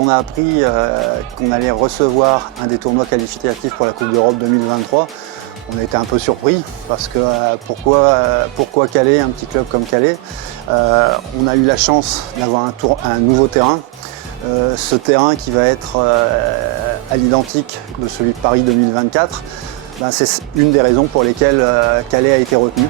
On a appris qu'on allait recevoir un des tournois qualificatifs pour la Coupe d'Europe 2023. On a été un peu surpris parce que pourquoi Calais, un petit club comme Calais? On a eu la chance d'avoir un nouveau terrain. Ce terrain qui va être à l'identique de celui de Paris 2024, c'est une des raisons pour lesquelles Calais a été retenu.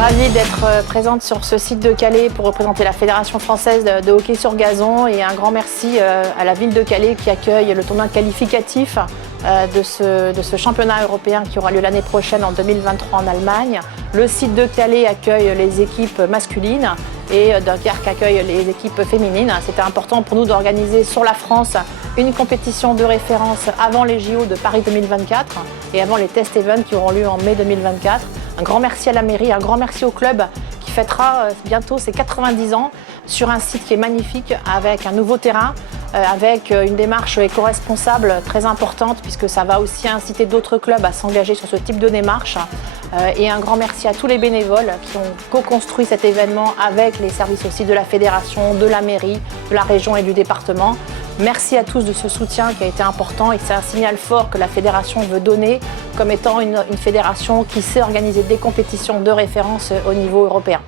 Ravie d'être présente sur ce site de Calais pour représenter la Fédération française de hockey sur gazon et un grand merci à la ville de Calais qui accueille le tournoi qualificatif de ce championnat européen qui aura lieu l'année prochaine en 2023 en Allemagne. Le site de Calais accueille les équipes masculines et Dunkerque accueille les équipes féminines. C'était important pour nous d'organiser sur la France une compétition de référence avant les JO de Paris 2024 et avant les test events qui auront lieu en mai 2024. Un grand merci à la mairie, un grand merci au club qui fêtera bientôt ses 90 ans sur un site qui est magnifique avec un nouveau terrain, avec une démarche éco-responsable très importante puisque ça va aussi inciter d'autres clubs à s'engager sur ce type de démarche. Et un grand merci à tous les bénévoles qui ont co-construit cet événement avec les services aussi de la fédération, de la mairie, de la région et du département. Merci à tous de ce soutien qui a été important et c'est un signal fort que la fédération veut donner comme étant une fédération qui sait organiser des compétitions de référence au niveau européen.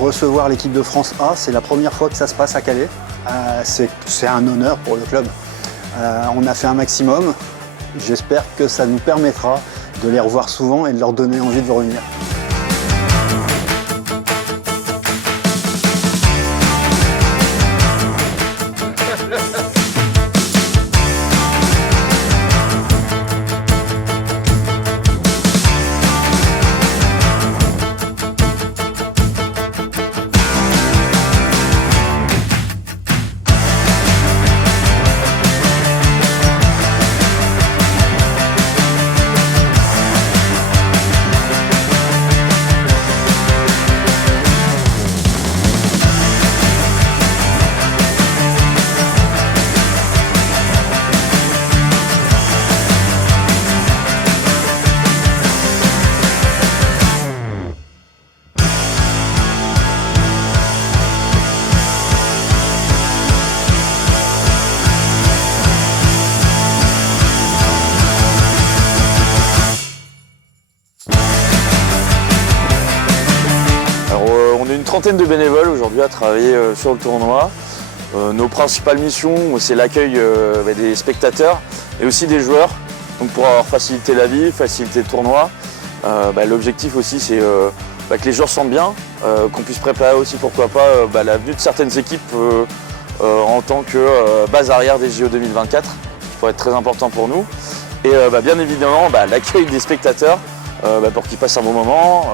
Recevoir l'équipe de France A, c'est la première fois que ça se passe à Calais. C'est un honneur pour le club. On a fait un maximum. J'espère que ça nous permettra de les revoir souvent et de leur donner envie de revenir. Une trentaine de bénévoles aujourd'hui à travailler sur le tournoi. Nos principales missions, c'est l'accueil des spectateurs et aussi des joueurs, donc pour avoir facilité la vie, faciliter le tournoi. L'objectif aussi c'est que les joueurs se sentent bien, qu'on puisse préparer aussi pourquoi pas la venue de certaines équipes en tant que base arrière des JO 2024, qui pourrait être très important pour nous. Et bien évidemment l'accueil des spectateurs pour qu'ils passent un bon moment.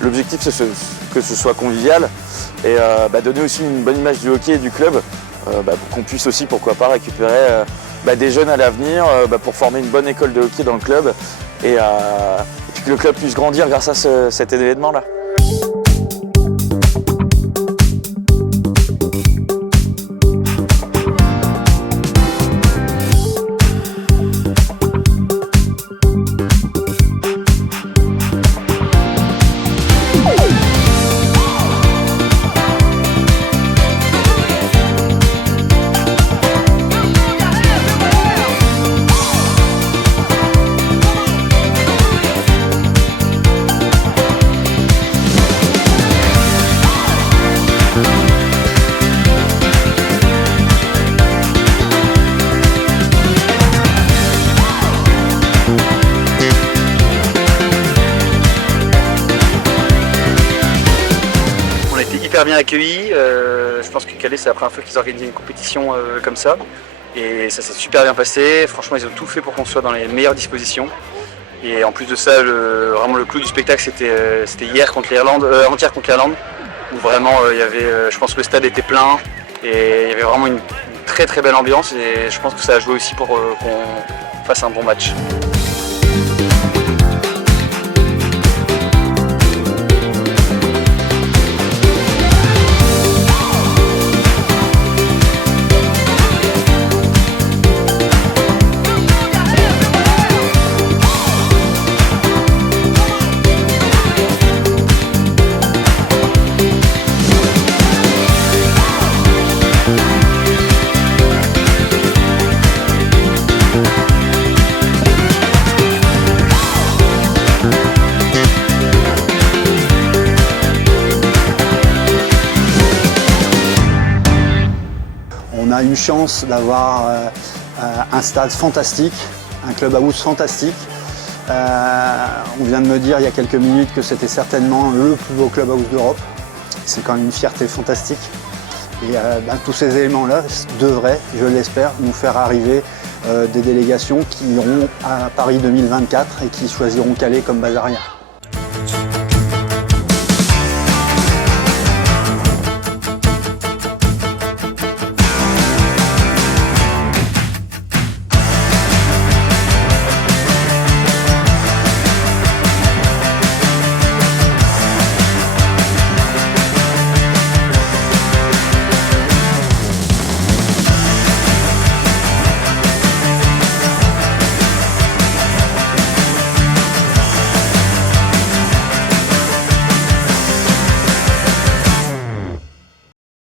L'objectif c'est que ce soit convivial et donner aussi une bonne image du hockey et du club pour qu'on puisse aussi pourquoi pas récupérer des jeunes à l'avenir pour former une bonne école de hockey dans le club et puis que le club puisse grandir grâce à cet événement-là. super bien accueillis. Je pense que Calais, c'est la première fois qu'ils organisent une compétition comme ça. Et ça s'est super bien passé. Franchement, ils ont tout fait pour qu'on soit dans les meilleures dispositions. Et en plus de ça, vraiment le clou du spectacle, c'était hier contre l'Irlande, avant-hier contre l'Irlande, où vraiment il y avait, je pense que le stade était plein et il y avait vraiment une très très belle ambiance. Et je pense que ça a joué aussi pour qu'on fasse un bon match. On a eu chance d'avoir un stade fantastique, un clubhouse fantastique. On vient de me dire il y a quelques minutes que c'était certainement le plus beau clubhouse d'Europe. C'est quand même une fierté fantastique. Et tous ces éléments-là devraient, je l'espère, nous faire arriver des délégations qui iront à Paris 2024 et qui choisiront Calais comme base arrière.